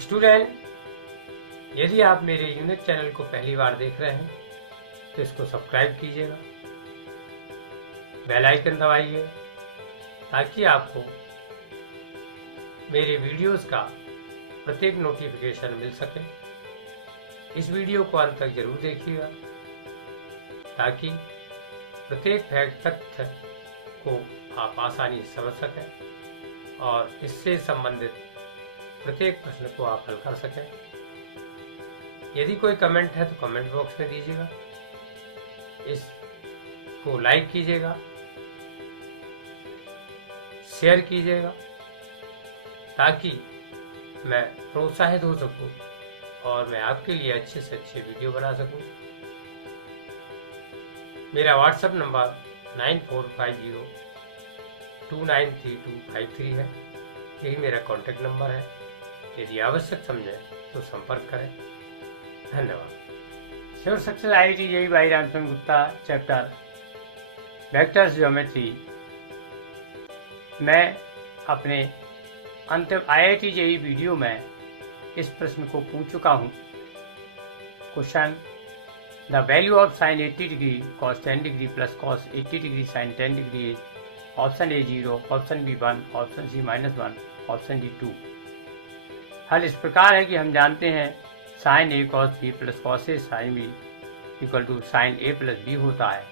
Student, यदि आप मेरे यूनिक चैनल को पहली बार देख रहे हैं तो इसको सब्सक्राइब कीजिएगा, बेल आइकन दबाइए ताकि आपको मेरे वीडियोस का प्रत्येक नोटिफिकेशन मिल सके। इस वीडियो को अंत तक जरूर देखिएगा ताकि प्रत्येक फैक्ट तथ्य को आप आसानी से समझ सकें और इससे संबंधित प्रत्येक प्रश्न को आप हल कर सकें। यदि कोई कमेंट है तो कमेंट बॉक्स में दीजिएगा, इसको लाइक कीजिएगा, शेयर कीजिएगा ताकि मैं प्रोत्साहित हो सकूं और मैं आपके लिए अच्छे से अच्छे वीडियो बना सकूं। मेरा व्हाट्सएप नंबर 9450293253 है। यही मेरा कॉन्टेक्ट नंबर है। यदि आवश्यक समझे तो संपर्क करें। धन्यवाद। Sure success IIT JEE by Ramchandra Gupta, chapter vectors geometry. मैं अपने अंतिम IIT JEE वीडियो में इस प्रश्न को पूछ चुका हूँ। Question: the value of sine 80 degree cos 10 degree plus cos 80 degree sine 10 degree is option A 0, option B 1, option C -1, option D 2। हल इस प्रकार है कि हम जानते हैं sine A cos B plus cos A sine B equal to sine A plus B होता है।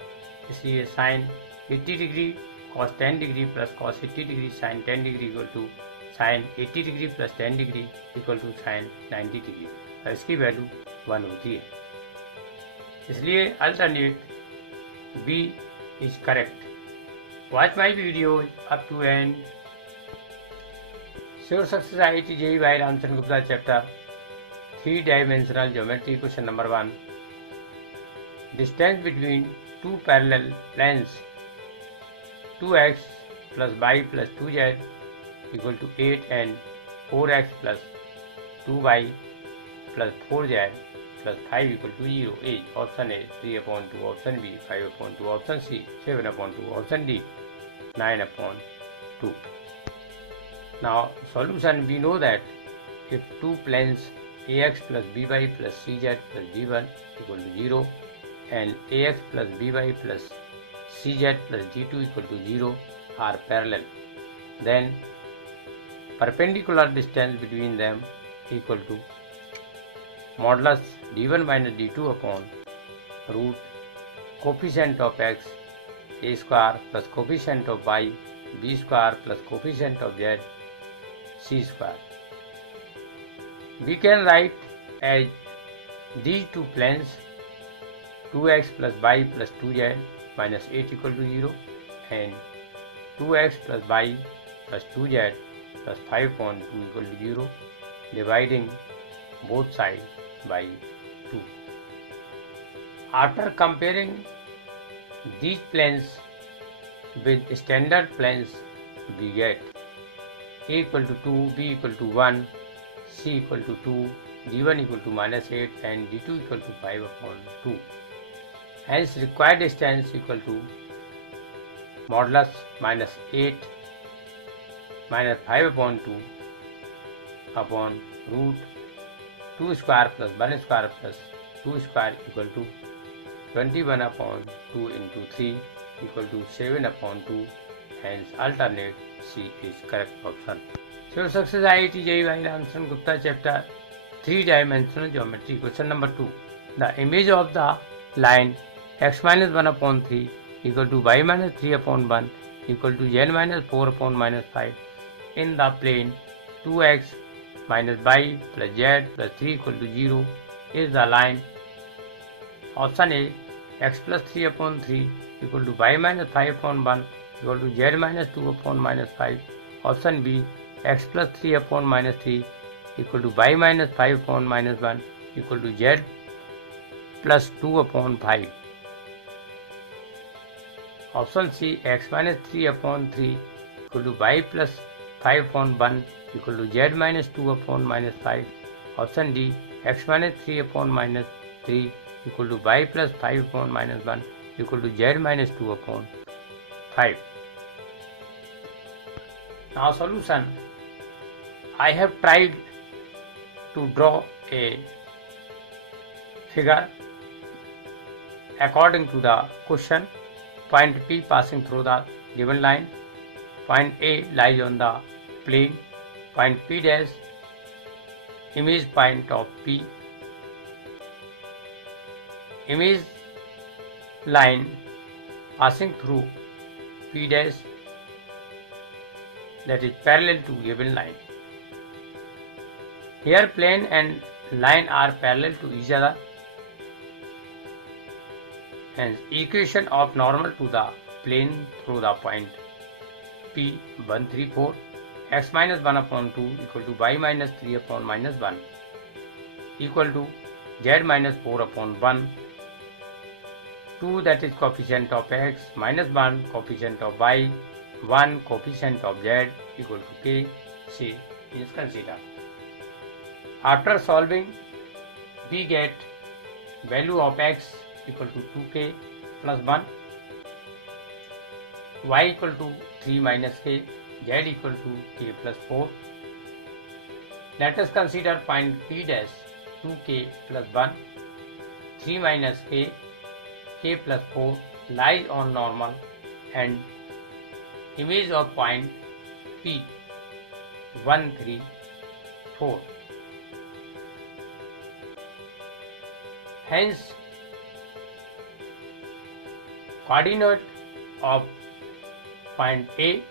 इसलिए sine 80 degree cos 10 degree plus cos 80 degree sine 10 degree equal to sine 80 degree plus 10 degree equal to sine 90 degree, और इसकी value 1 होती है। इसलिए alternate B is correct. Watch my video up to end. Sure success IIT JEE by Ramchandra Gupta, chapter 3 dimensional geometry. Question number 1: distance between two parallel planes 2x plus y plus 2z equal to 8 and 4x plus 2y plus 4z plus 5 equal to 0 is option A 3/2, option B 5/2, option C 7/2, option D 9/2. Now solution: we know that if two planes AX plus BY plus CZ plus D1 equal to 0 and AX plus BY plus CZ plus D2 equal to 0 are parallel, then perpendicular distance between them equal to modulus D1 minus D2 upon root coefficient of x A square plus coefficient of y B square plus coefficient of z C square. We can write as these two planes 2x plus y plus 2z minus 8 equal to 0 and 2x plus y plus 2z plus 5/2 equal to 0, dividing both sides by 2. After comparing these planes with standard planes, we get A equal to 2, B equal to 1, C equal to 2, D1 equal to -8 and D2 equal to 5/2. Hence required distance equal to modulus -8 minus 5/2 upon root 2 square plus 1 square plus 2 square equal to 21/2 into 3 equal to 7/2. Hence alternate C is correct option. So success IIT JEE by Ramchandra Gupta, chapter 3 dimensional geometry. Question number 2: the image of the line x minus 1/3 equal to y minus 3/1 equal to z minus 4/5 in the plane 2x minus y plus z plus 3 equal to 0 is the line. Option A x plus 3/3 equal to y minus 5/1 equal to z minus 2/5. Option B x plus 3/3 equal to y minus 5/1 equal to z plus 2/5. Option C x minus 3/3 equal to y plus 5/1 equal to z minus 2/5. Option D x minus 3/3 equal to y plus 5/1 equal to z minus 2/5. Now solution: I have tried to draw a figure according to the question. Point P passing through the given line. Point A lies on the plane. Point P dash image point of P. Image line passing through P dash, that is parallel to given line. Here plane and line are parallel to each other. Hence equation of normal to the plane through the point P 1, 3, 4, x minus 1 upon 2 equal to y minus 3 upon minus 1 equal to z minus 4 upon 1, 2 that is coefficient of x, minus 1 coefficient of y, 1 coefficient of z equal to k. C is considered. After solving, we get value of x equal to 2k plus 1, y equal to 3 minus k, z equal to k plus 4. Let us consider point P dash 2k plus 1, 3 minus k, k plus 4 lies on normal and image of point P 1, 3, 4. Hence, coordinate of point A,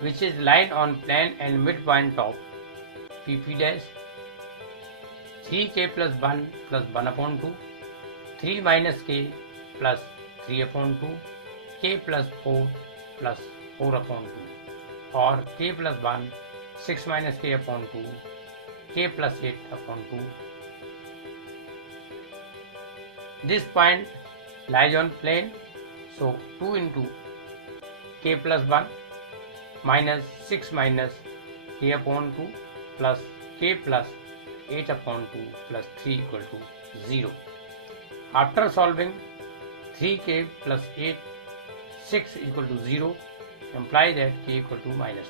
which is line on plane and midpoint of PP dash, 3k plus 1 upon 2, 3 minus k plus 3 upon 2, k plus 4 plus 4 upon 2, or k plus 1, 6 minus k upon 2, k plus 8 upon 2. This point lies on plane, so 2 into k plus 1 minus 6 minus k upon 2 plus k plus 8 upon 2 plus 3 equal to 0. After solving, 3k plus 8, 6 equal to 0 implies that k equal to minus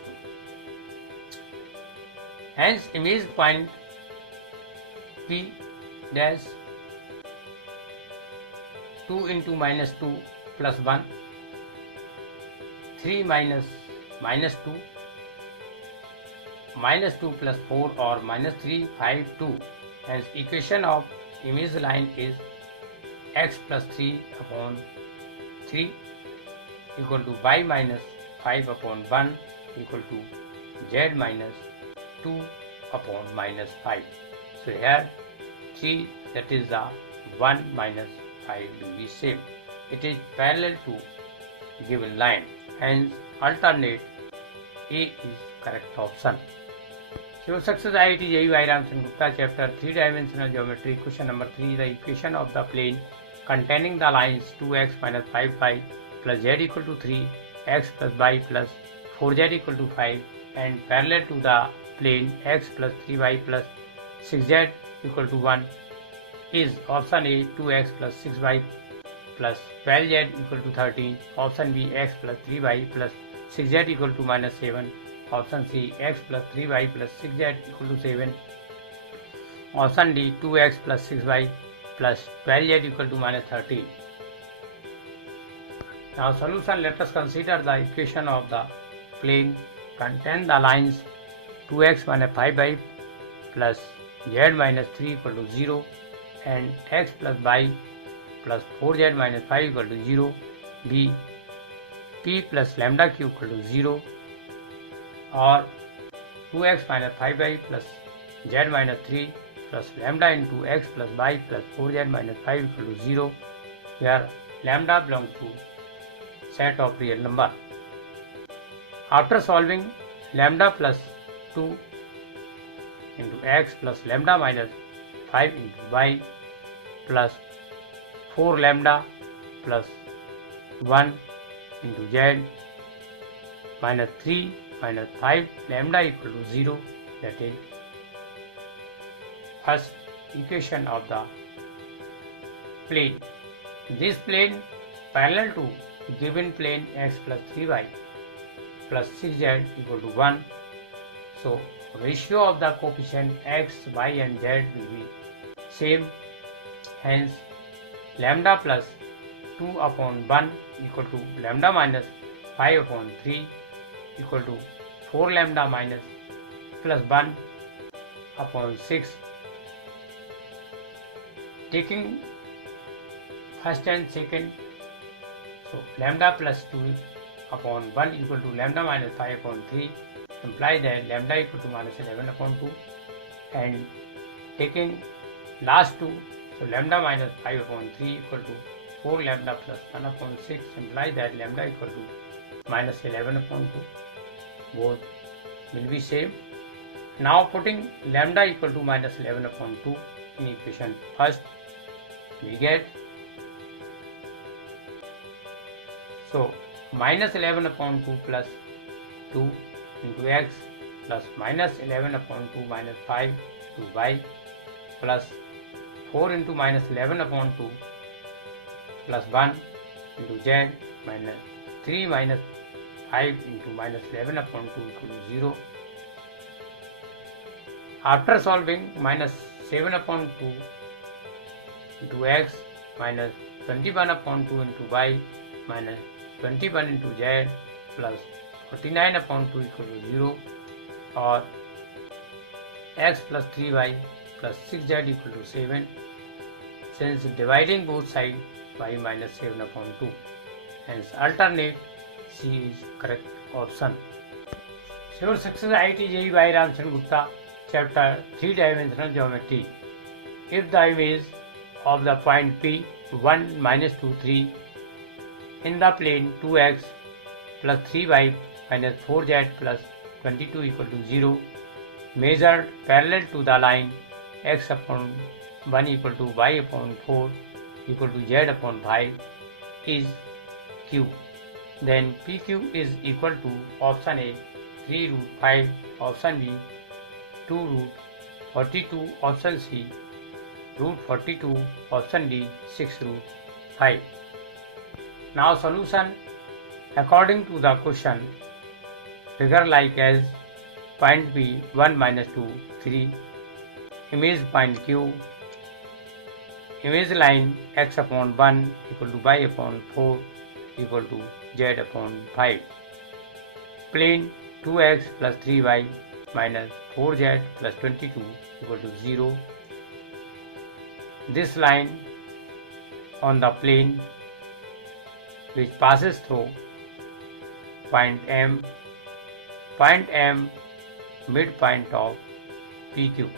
2. Hence, image point P dash 2 into minus 2 plus 1, 3 minus 2, minus 2 plus 4 or minus 3, 5, 2. Hence equation of image line is x plus 3 upon 3 equal to y minus 5 upon 1 equal to z minus 2 upon minus 5. So here 3, that is the 1 minus 5 will be same. It is parallel to given line. Hence alternate A is correct option. So success IIT JEE by Ramchandra Gupta, chapter 3-dimensional geometry, question number 3. The equation of the plane containing the lines 2x minus 5y plus z equal to 3, x plus y plus 4z equal to 5 and parallel to the plane x plus 3y plus 6z equal to 1 is option A 2x plus 6y plus 12z equal to 13, option B x plus 3y plus 6z equal to minus 7, option C x plus 3y plus 6z equal to 7, option D 2x plus 6y plus 12z equal to minus 13. Now solution, let us consider the equation of the plane contain the lines 2x minus 5y plus z minus 3 equal to 0 and x plus y plus 4z minus 5 equal to 0, b p plus lambda q equal to 0, or 2x minus 5y plus z minus 3 plus lambda into x plus y plus 4z minus 5 equal to 0, where lambda belongs to set of real number. After solving, lambda plus 2 into x plus lambda minus 5 into y plus 4 lambda plus 1 into z minus 3 minus 5 lambda equal to 0, that is first equation of the plane. This plane parallel to given plane x plus 3y plus 6z equal to 1. So ratio of the coefficient x, y and z will be same. Hence lambda plus 2 upon 1 equal to lambda minus 5 upon 3 equal to 4 lambda minus plus 1 upon 6. Taking first and second, so lambda plus 2 upon 1 equal to lambda minus 5 upon 3 imply that lambda equal to minus 11 upon 2, and taking last two, so lambda minus 5 upon 3 equal to 4 lambda plus 1 upon 6 imply that lambda equal to minus 11 upon 2. Both will be same. Now putting lambda equal to minus 11 upon 2 in equation first, we get, so minus 11 upon 2 plus 2 into x plus minus 11 upon 2 minus 5 to y plus 4 into minus 11 upon 2 plus 1 into z minus 3 minus 5 into minus 11 upon 2 equal to 0. After solving, minus 7 upon 2 into x minus 21 upon 2 into y minus 21 into z plus 49 upon 2 equal to 0, or x plus 3y plus 6z equal to 7, since dividing both sides by minus 7 upon 2. Hence alternate C is correct option. Sure success IIT JEE by Ramcharan Gupta, chapter 3-dimensional geometry. If the image of the point P 1, minus 2, 3 in the plane 2x plus 3y minus 4z plus 22 equal to 0 measured parallel to the line x upon 1 equal to y upon 4 equal to z upon 5 is Q, then PQ is equal to option A 3 root 5, option B 2 root 42, option C root 42, option D 6 root 5. Now solution according to the question. Figure like as point P 1 minus 2 3, image point Q, image line x upon 1 equal to y upon 4 equal to z upon 5, plane 2x plus 3y minus 4z plus 22 equal to 0. This line on the plane which passes through point M, midpoint of PQ.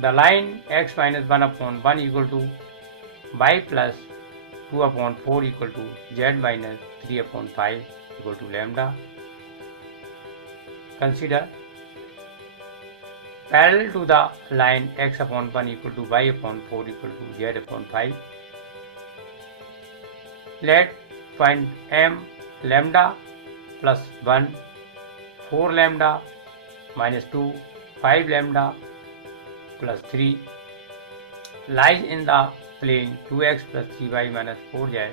The line x minus 1 upon 1 equal to y plus 2 upon 4 equal to z minus 3 upon 5 equal to lambda. Consider parallel to the line x upon 1 equal to y upon 4 equal to z upon 5. Let point M lambda plus 1, 4 lambda minus 2, 5 lambda plus 3 lies in the plane 2x plus 3y minus 4z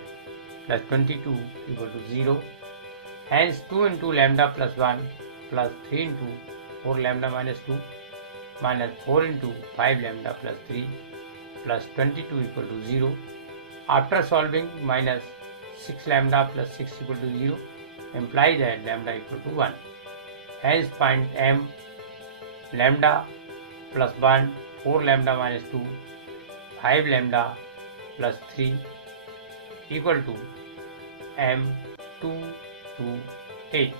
plus 22 equal to 0. Hence 2 into lambda plus 1 plus 3 into 4 lambda minus 2 minus 4 into 5 lambda plus 3 plus 22 equal to 0. After solving, minus 6 lambda plus 6 equal to 0 implies that lambda equal to 1. Hence point M lambda plus 1, 4 lambda minus 2, 5 lambda plus 3 equal to M 2 to 8.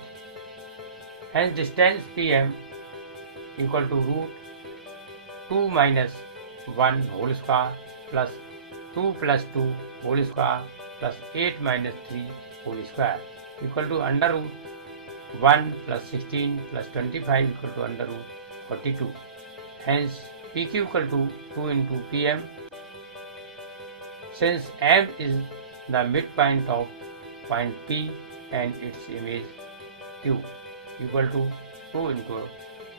Hence distance PM equal to root 2 minus 1 whole square plus 2 plus 2 whole square plus 8 minus 3 whole square equal to under root 1 plus 16 plus 25 equal to under root 42. Hence PQ equal to 2 into PM. Since M is the midpoint of point P and its image Q equal to 2 into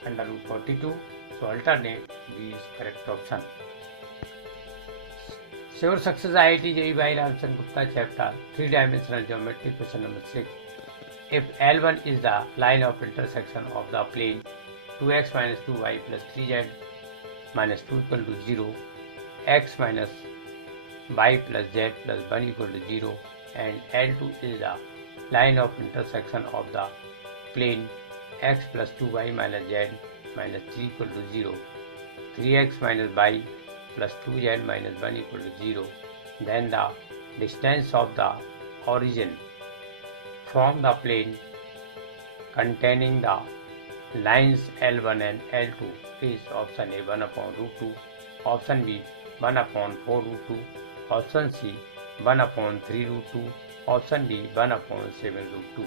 under root 42. So alternate B is correct option. Sure success IIT JEE by Ramcharan Gupta, chapter 3-dimensional geometry, question number 6. if L1 is the line of intersection of the plane 2x minus 2y plus 3z minus 2 equal to 0, x minus y plus z plus 1 equal to 0, and L2 is the line of intersection of the plane x plus 2y minus z minus 3 equal to 0, 3x minus y plus 2z minus 1 equal to 0, then the distance of the origin from the plane containing the lines L1 and L2 is option A 1 upon root 2, option B 1 upon 4 root 2, option C 1 upon 3 root 2, option D 1 upon 7 root 2.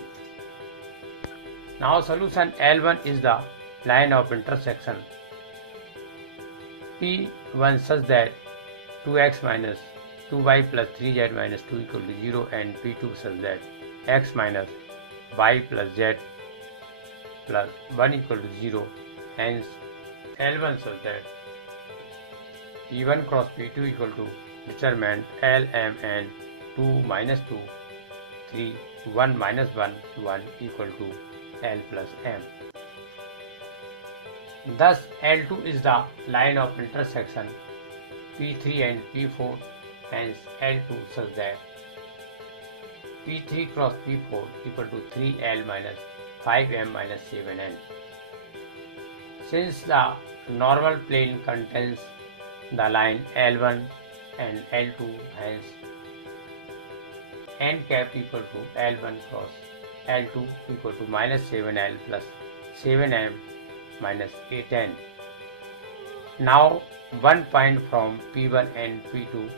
Now solution: L1 is the line of intersection P1 such that 2x minus 2y plus 3z minus 2 equal to 0, and P2 such that x minus y plus z plus 1 equal to 0. Hence L1 such that P1 cross P2 equal to determinant Lm and 2 minus 2 3 1 minus 1 1 equal to L plus m. Thus L2 is the line of intersection P3 and P4. Hence L2 such that P3 cross P4 equal to 3L minus 5m minus 7n. Since the normal plane contains the line L1 and L2, hence n cap equal to L1 cross L2 equal to minus 7L plus 7m minus 8n. Now one point from P1 and P2.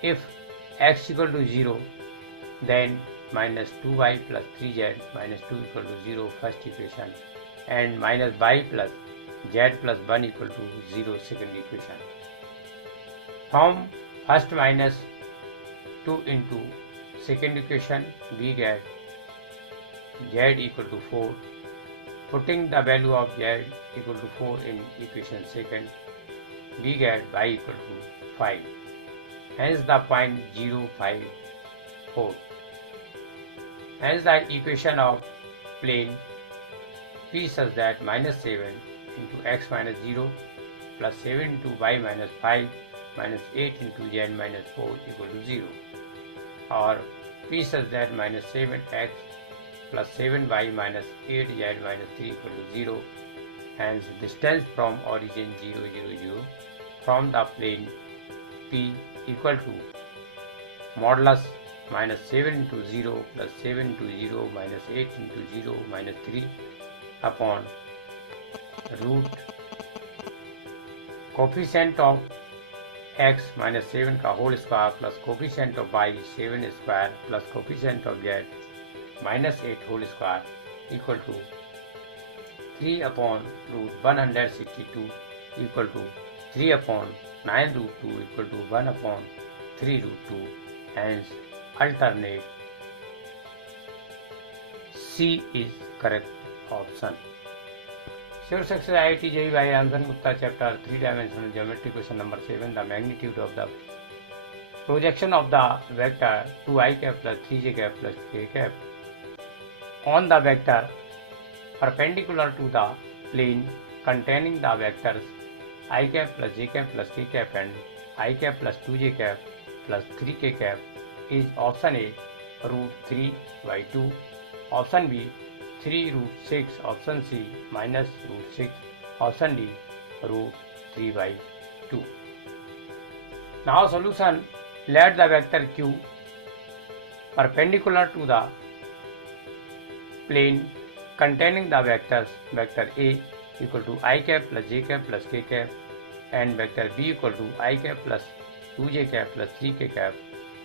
If x equal to 0, then minus 2y plus 3z minus 2 equal to 0 first equation, and minus y plus z plus 1 equal to 0 second equation. From first minus 2 into second equation, we get z equal to 4. Putting the value of z equal to 4 in equation second, we get y equal to 5. Hence the point 0, 5, 4. Hence the equation of plane P such that minus 7 into x minus 0 plus 7 into y minus 5 minus 8 into z minus 4 equal to 0, or P such that minus 7x plus 7y minus 8z minus 3 equal to 0. Hence distance from origin 0, 0, 0 from the plane P equal to modulus minus 7 into 0 plus 7 into 0 minus 8 into 0 minus 3 upon root coefficient of x minus 7 का whole square plus coefficient of y 7 square plus coefficient of z minus 8 whole square equal to 3 upon root 162 equal to 3 upon 9 root 2 equal to 1 upon 3 root 2. Hence alternate C is correct option. Sure success IIT JEE by Ramzan Gupta chapter 3-dimensional geometry question number 7. The magnitude of the projection of the vector 2i cap plus 3j cap plus k cap on the vector perpendicular to the plane containing the vectors I cap plus j cap plus k cap and I cap plus 2j cap plus 3k cap is option A root 3 by 2, option B 3 root 6, option C minus root 6, option D root 3 by 2. Now solution: let the vector q perpendicular to the plane containing the vectors vector A equal to I cap plus j cap plus k cap and vector B equal to I cap plus 2j cap plus 3k cap.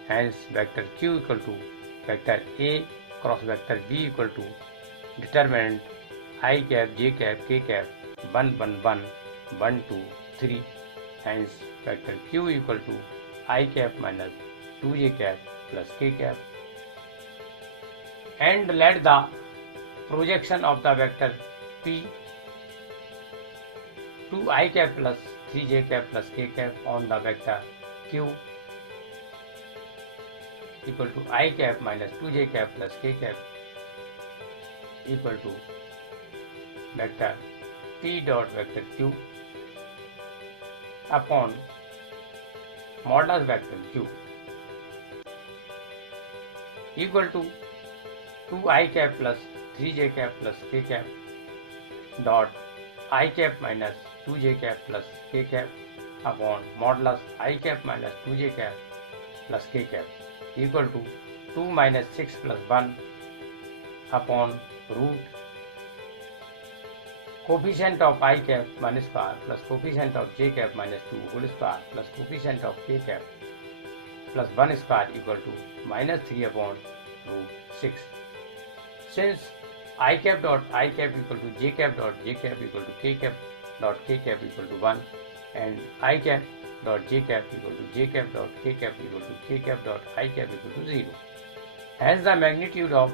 Hence vector q equal to vector A cross vector B equal to determinant I cap j cap k cap 1 1 1 1 2 3. Hence vector q equal to I cap minus 2j cap plus k cap. And let the projection of the vector P 2i cap plus 3j cap plus k cap on the vector q equal to I cap minus 2j cap plus k cap equal to vector P dot vector Q upon modulus vector Q equal to 2I cap plus 3j cap plus k cap dot I cap minus 2j cap plus k cap upon modulus I cap minus 2j cap plus k cap equal to 2 minus 6 plus 1 upon root coefficient of I cap 1 square plus coefficient of j cap minus 2 whole square plus coefficient of k cap plus 1 square equal to minus 3 upon root 6. Since I cap dot I cap equal to j cap dot j cap equal to k cap dot k cap equal to 1 and I cap dot j cap equal to j cap dot k cap equal to k cap dot I cap equal to 0. Hence the magnitude of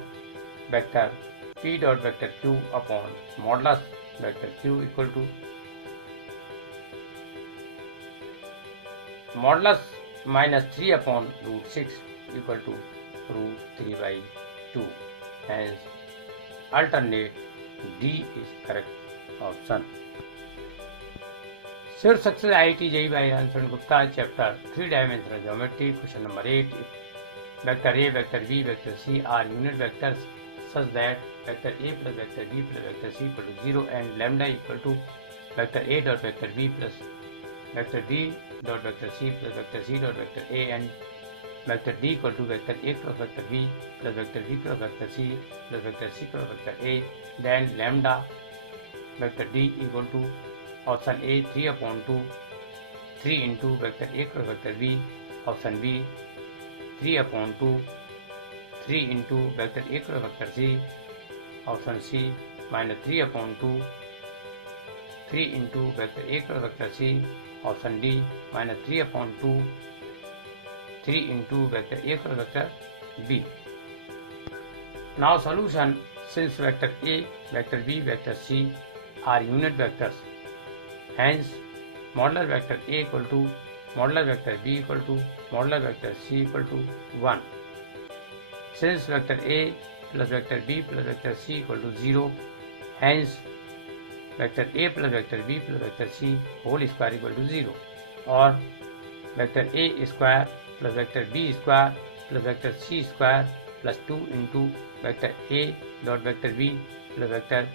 vector P dot vector Q upon modulus vector Q equal to modulus minus 3 upon root 6 equal to root 3 by 2. Hence alternate D is correct option. Shift success IIT JEE by Ransan Gupta, chapter 3-dimensional geometry, question number 8. If vector A, vector B, vector C are unit vectors such that vector A plus vector B plus vector C equal to 0 and lambda equal to vector A dot vector B plus vector B dot vector C plus vector C dot vector A and vector D equal to vector A cross vector B plus vector B cross vector C plus vector C cross vector A, then lambda vector D equal to option A 3 upon 2 3 into vector A cross vector B, option B 3 upon 2 3 into vector A cross vector C, option C minus 3 upon 2 3 into vector A cross vector C, option D minus 3 upon 2 3 into vector A cross vector B. Now solution. Since vector A, vector B, vector C are unit vectors, hence modular vector A equal to modular vector B equal to modular vector C equal to 1. Since vector A plus vector B plus vector C equal to 0, hence vector A plus vector B plus vector C whole square equal to 0, or vector A square plus vector B square plus vector C square plus 2 into vector A dot vector B plus vector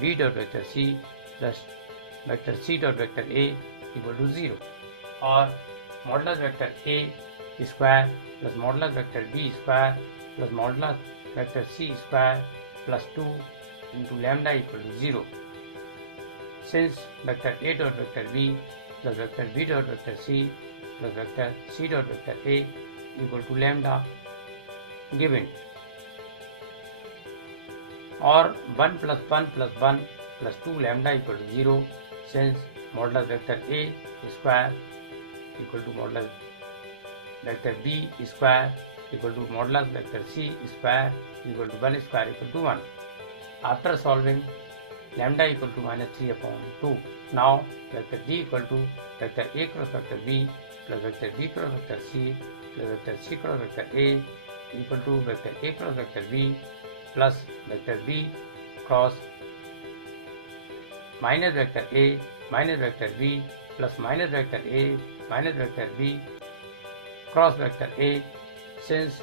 B dot vector C plus vector C dot vector A equal to 0, or modulus vector A square plus modulus vector B square plus modulus vector C square plus 2 into lambda equal to 0. Since vector A dot vector B plus vector B dot vector C plus vector C dot vector A equal to lambda given, or 1 plus 1 plus 1 plus 2 lambda equal to 0, since modulus vector A square equal to modulus vector B square equal to modulus vector C square equal to 1 square equal to 1. After solving, lambda equal to minus 3 upon 2. Now vector D equal to vector A cross vector B plus vector B cross vector C plus vector C cross vector A equal to vector A cross vector B plus vector B cross minus vector A minus vector B plus minus vector A minus vector B cross vector A. Since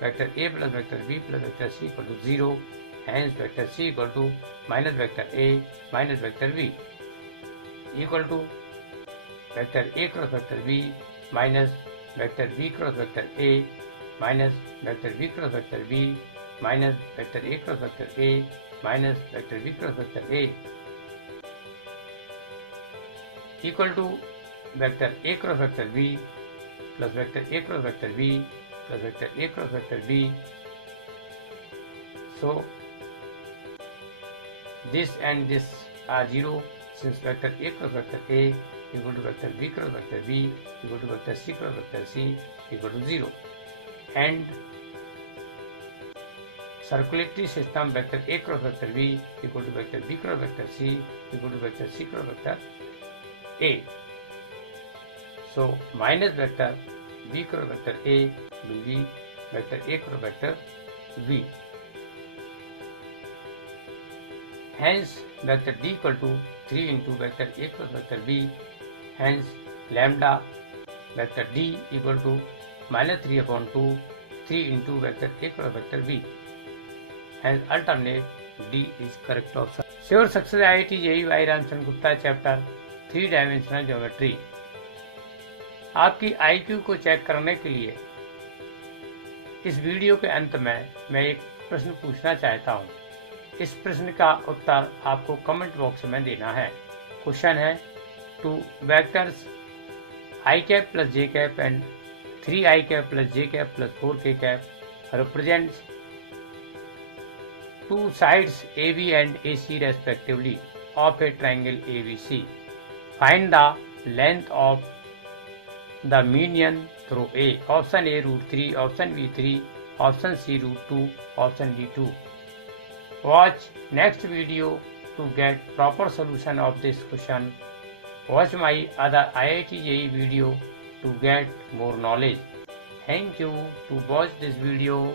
vector A plus vector B plus vector C equal to 0, hence vector C equal to minus vector A minus vector B equal to vector A cross vector B minus vector B cross vector A minus vector B cross vector B minus vector A cross vector A minus vector B cross vector A equal to vector A cross vector B plus vector A cross vector B plus vector A cross vector B. So this and this are 0, since vector A cross vector A equal to vector B cross vector B equal to vector C cross vector C equal to 0, and circulatory system vector A cross vector B equal to vector B cross vector C equal to vector C cross vector A. So minus vector B cross vector A will be vector A cross vector V. Hence, vector D equal to 3 into vector A cross vector V. Hence, lambda vector D equal to minus 3 upon 2, 3 into vector A cross vector V. Hence, alternate D is correct option. Sure success IIT JEE by Ramchandra Gupta chapter 3 dimensional geometry. आपकी IQ को check करने के लिए इस video के अंत में मैं एक प्रश्न पूछना चाहता हूं। इस प्रश्न का उत्तर आपको कमेंट बॉक्स में देना है। क्वेश्चन है, two vectors i cap plus j cap and 3i cap plus j cap plus 4k cap represents two sides AB and AC respectively of a triangle ABC. Find the length of the median through A. Option A root 3, option B 3, option C root 2, option D 2. Watch next video to get proper solution of this question. Watch my other IIT JEE video to get more knowledge. Thank you to watch this video.